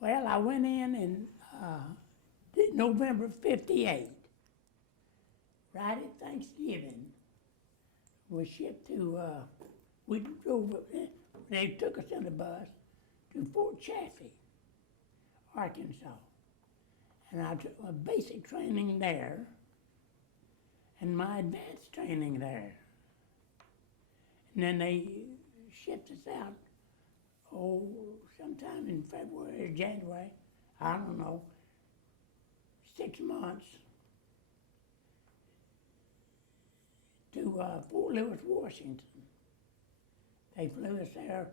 Well, I went in November '58, right at Thanksgiving. Was shipped to, we drove, they took us in the bus to Fort Chaffee, Arkansas. And I took my basic training there and my advanced training there. And then they shipped us out, sometime in February or January, I don't know, 6 months to Fort Lewis, Washington. They flew us there.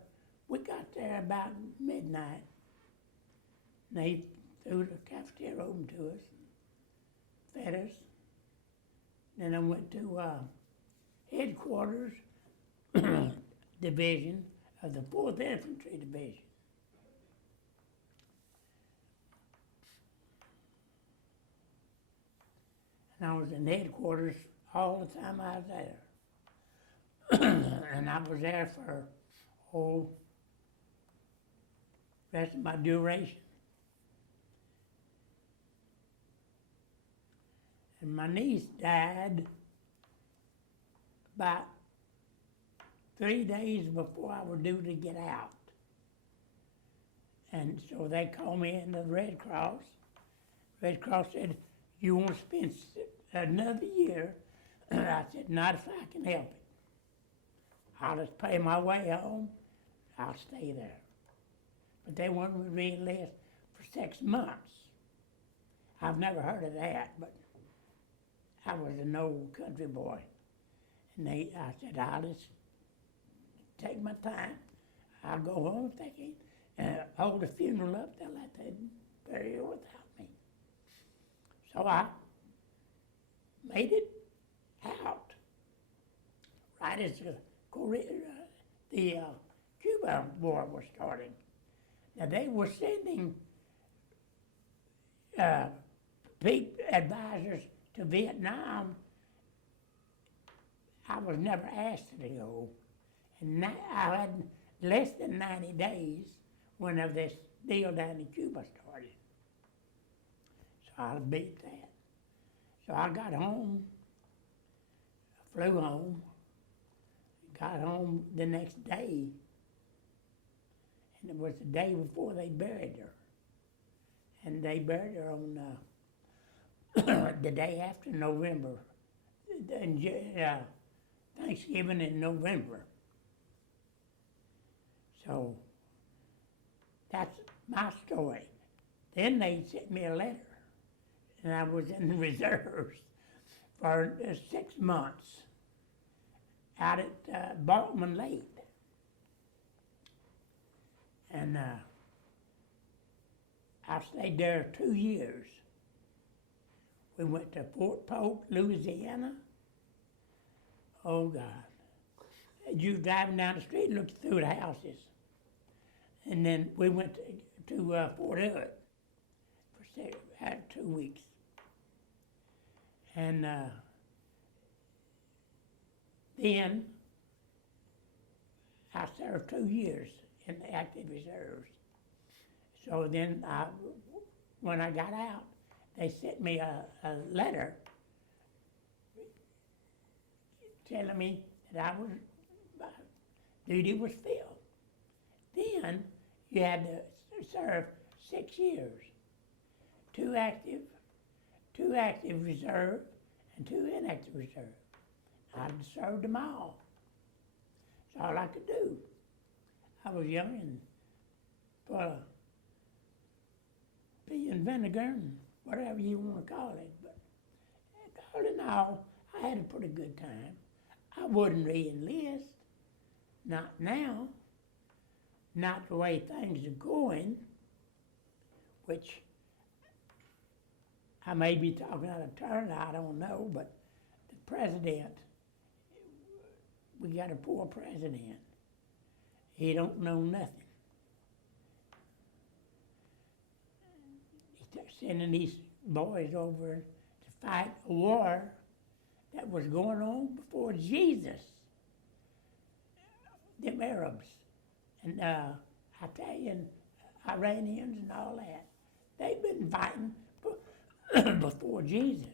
We got there about midnight. And they threw the cafeteria open to us, fed us. Then I went to headquarters division of the 4th Infantry Division. And I was in headquarters all the time I was there. And I was there for rest of my duration. And my niece died about 3 days before I was due to get out. And so they called me in the Red Cross. Red Cross said, "You want to spend another year?" I said, "Not if I can help it. I'll just pay my way home. I'll stay there." But they wanted me to re-enlist for 6 months. I've never heard of that, but I was an old country boy. And I said, "I'll just take my time. I'll go home if they can hold a funeral up. They'll let them bury her without me." So I made it out right as the Cuba War was starting. Now they were sending peak advisors to Vietnam. I was never asked to go. And I had less than 90 days when this deal down in Cuba started. So I beat that. So I got home, flew home, got home the next day, and it was the day before they buried her. And they buried her on the day after November, Thanksgiving in November. So that's my story. Then they sent me a letter, and I was in the reserves for 6 months out at Baltimore Lake. And I stayed there 2 years. We went to Fort Polk, Louisiana. Oh, God. You driving down the street, looked through the houses. And then we went to Fort Hood for 2 weeks. And then I served 2 years in the active reserves. So then when I got out, they sent me a letter telling me that my duty was filled. Then you had to serve 6 years, 2 active reserve, and 2 inactive reserve. I served them all. That's all I could do. I was young and full of pea and vinegar and whatever you want to call it. But all in all, I had a pretty good time. I wouldn't re-enlist. Not now. Not the way things are going, which I may be talking out of turn, I don't know, but the president, we got a poor president. He don't know nothing. He's sending these boys over to fight a war that was going on before Jesus. Them Arabs and Italian Iranians and all that. They've been fighting before Jesus.